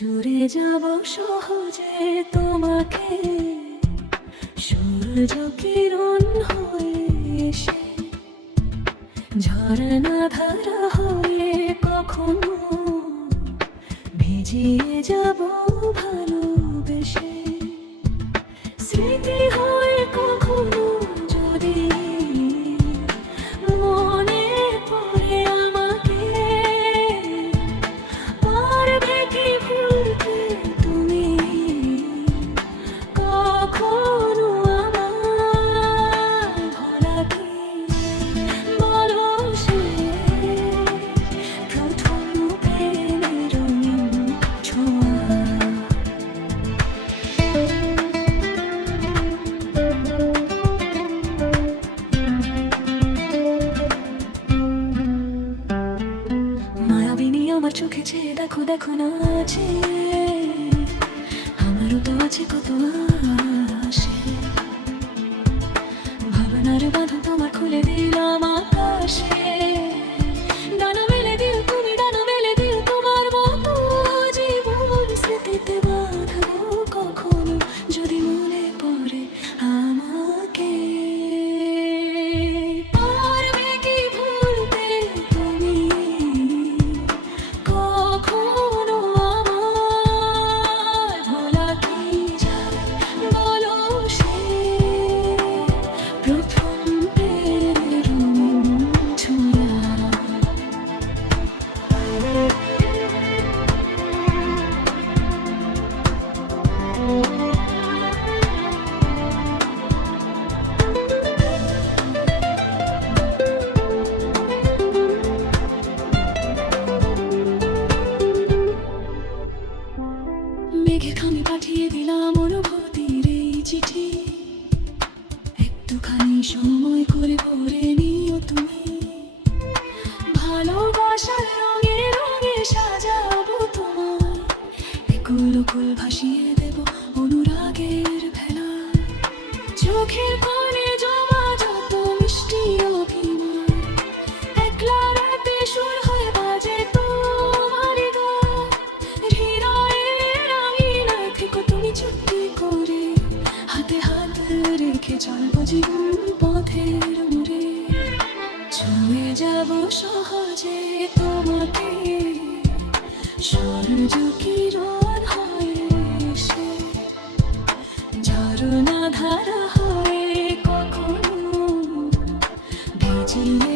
ছুড়ে যাব সহজে তোমাকে, সূর্য কিরণ হয়ে এসে ঝরনা ধারা হয়ে কখনো ভিজিয়ে যাব ভালোবেসে। স্মৃতি হয়ে কখনো যদি মনে পড়ে আমাকে, পারবে কি ভুলতে তুমি কখনো আমায়? ভোলা কি বলো সে প্রথম প্রেমের রঙিন ছোঁয়া। মায়াবিনী আমার চোখে চেয়ে দেখো দেখো না আছে, আমারও তো আছে কত আশে। ভাবনার বাঁধন তোমার খুলে দিলাম আকাশে, ডানা মেলে দিও তুমি, ডানা মেলে দিও তোমার মতো জীবন স্মৃতিতে বাঁধাবো কখনো যদি মনে পড়ে আমাকে। পারবে কি ভুলতে তুমি কখনো আমায়? ভোলা কি যায় বলো সে প্রথম প্রেমের রঙিন ছোঁয়া। মেঘে খামি পাঠিয়ে দিলাম অনুভূতির এই চিঠি, একটুখানি সময় করে পড়ে নিও তুমি। ভালোবাসার রঙে রঙে সাজাবো তোমায়, একুল ওকুল ভাসিয়ে দেব অনুরাগের ভেলায়। চোখের কোণে জমা যত মিষ্টি অভিমান, একলা রাতে সুর হয়ে বাজে তোমার গান। হৃদয়ের আঙিনায় থেকো তুমি চুপটি করে, হাতে হাত রেখে চলবো জীবন পথের মোড়ে। ছুঁয়ে যাব সহজে তোমাকে, সূর্য কিরণ হয়ে এসে ঝরনা ধারা হয়ে কখনো ভিজিয়ে